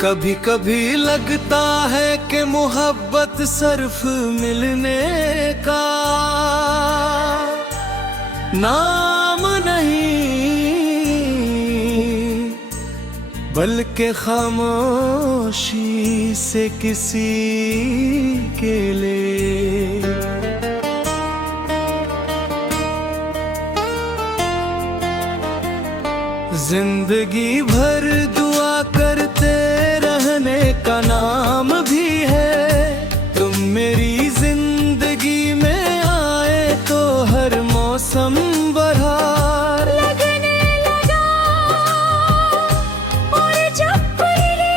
कभी कभी लगता है कि मोहब्बत सिर्फ मिलने का नाम नहीं, बल्कि खामोशी से किसी के लिए जिंदगी भर दुआ करते रहने का नाम भी है। तुम मेरी जिंदगी में आए तो हर मौसम बहार लगने लगा, और जब पहले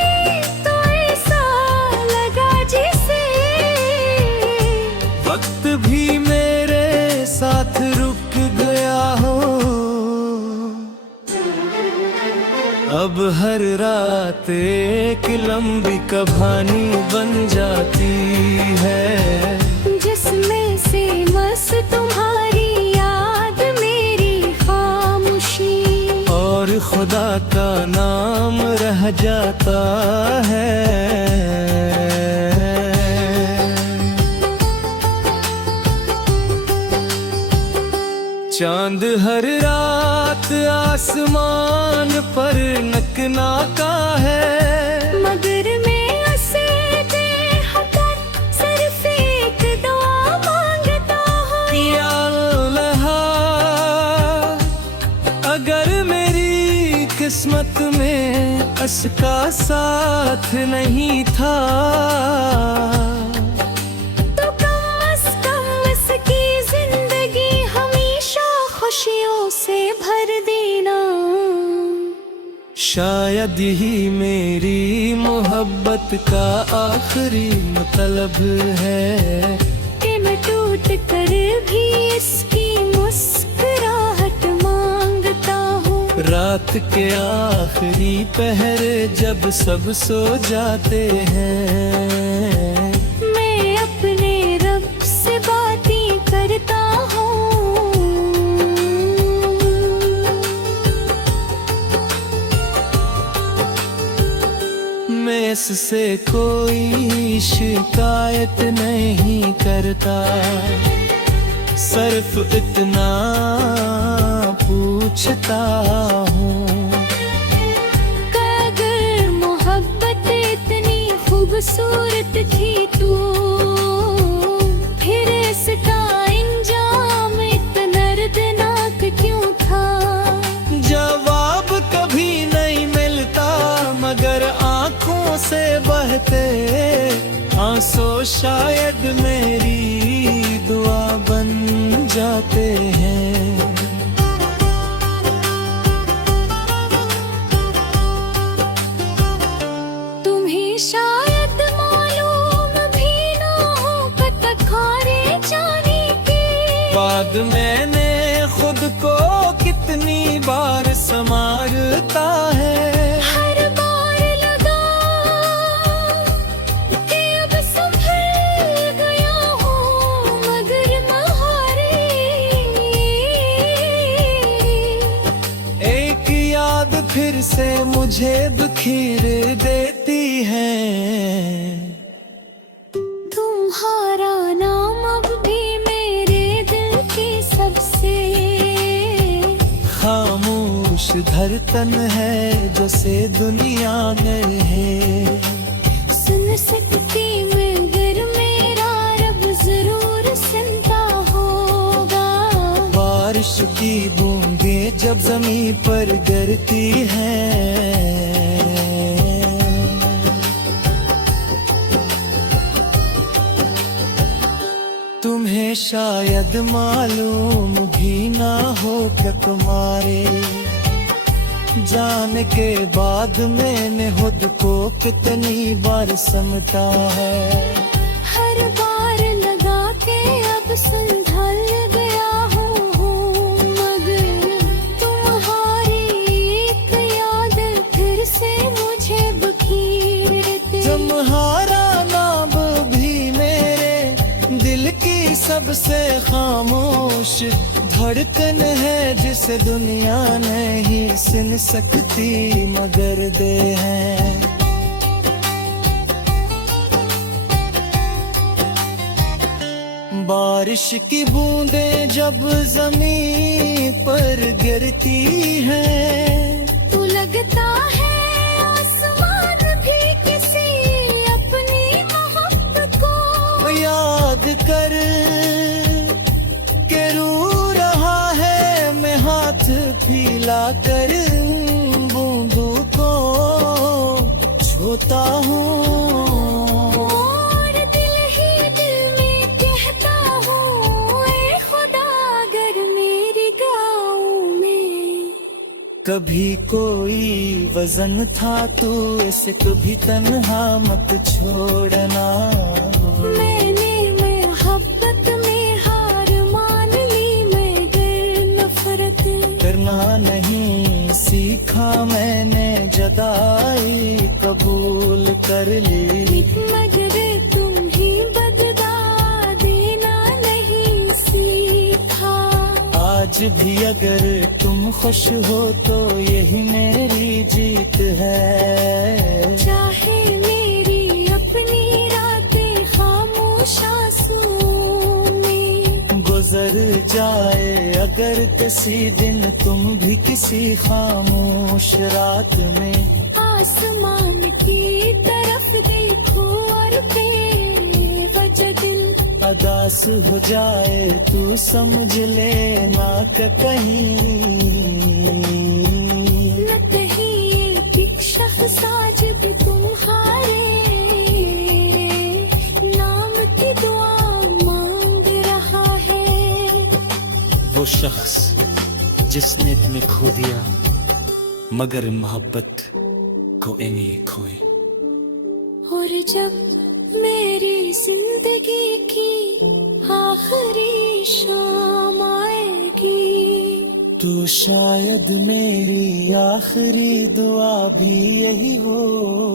तो ऐसा लगा जैसे वक्त भी मेरे साथ रुक गया हो। अब हर रात एक लंबी कहानी बन जाती है, जिसमें से बस तुम्हारी याद मेरी खामोशी और खुदा का नाम रह जाता है। चांद हर रात आसमान पर नकनाका है, मगर मैं उसे बेहतर सिर्फ एक दुआ मांगता हूँ। या अल्लाह, अगर मेरी किस्मत में उसका साथ नहीं था तो कम से कम इसकी जिंदगी हमेशा खुशियों से भर देना। शायद ही मेरी मोहब्बत का आखिरी मतलब है कि मैं टूट कर भी इसकी मुस्कुराहट मांगता हूँ। रात के आखिरी पहरे जब सब सो जाते हैं, मैं अपने रब से बातें करता हूँ। मैं इससे कोई शिकायत नहीं करता, सिर्फ इतना पूछता हूँ। अगर मोहब्बत इतनी खूबसूरत थी तो फिर इसका अंजाम इतना दर्दनाक क्यों था? जवाब कभी नहीं मिलता, मगर आंखों से बहते आंसू शायद मेरी दुआ बन जाते हैं। तुम्हें शायद मालूम भी ना हो कटखारे जाने के बाद मैंने खुद को कितनी बार संवारता है। हर बार लगा कि अब संभल गया हूँ, मगर महारे एक याद फिर से मुझे बिखेर देती है। तुम्हारा नाम अब भी मेरे दिल की सबसे खामोश धड़कन है जैसे दुनिया में है। सुन सकती मगर मेरा रब जरूर सुनता होगा। बारिश की बूंदें जब जमीन पर गिरती हैं, तुम्हें शायद मालूम भी ना हो कि तुम्हारे जाने के बाद मैंने खुद को कितनी बार समझा है। हर बार लगा के अब संभल गया हूँ, मगर तुम्हारी एक याद फिर से मुझे बखेरते। तुम्हारा नाम भी मेरे दिल की सबसे खामोश धड़कन है, जिसे दुनिया नहीं सुन सकती मगर दे है। बारिश की बूंदें जब जमीन पर गिरती हैं, तू लगता है आसमान भी किसी अपनी मोहब्बत को याद कर के रू रहा है मैं हाथ फैला कर बूंदों को छूता हूँ। और दिल ही दिल में कहता हूँ, ऐ खुदा अगर मेरी गाँव में कभी कोई वजन था तू इसे कभी तन्हा मत छोड़ना। मैंने मोहब्बत में हार मान ली, मैं गर नफरत करना नहीं सीखा मैंने, जदाई कबूल कर ली। मगर तुम ही बदला देना नहीं सीखा। आज भी अगर तुम खुश हो तो यही मेरी जीत है। चाहे मेरी अपनी रातें खामोश आंसुओं में गुजर जाए अगर किसी दिन तुम भी किसी खामोश रात में, आसमान की तरफ देखो और बेवजह दिल अदास हो जाए तू समझ लेना कि कहीं न कहीं एक शख्स आज भी तुम्हारे नाम की दुआ मांग रहा है। वो शख्स जिसने तुम्हें खो दिया मगर मोहब्बत को नहीं खोई। और जब मेरी जिंदगी की आखिरी शाम आएगी, तो शायद मेरी आखिरी दुआ भी यही हो।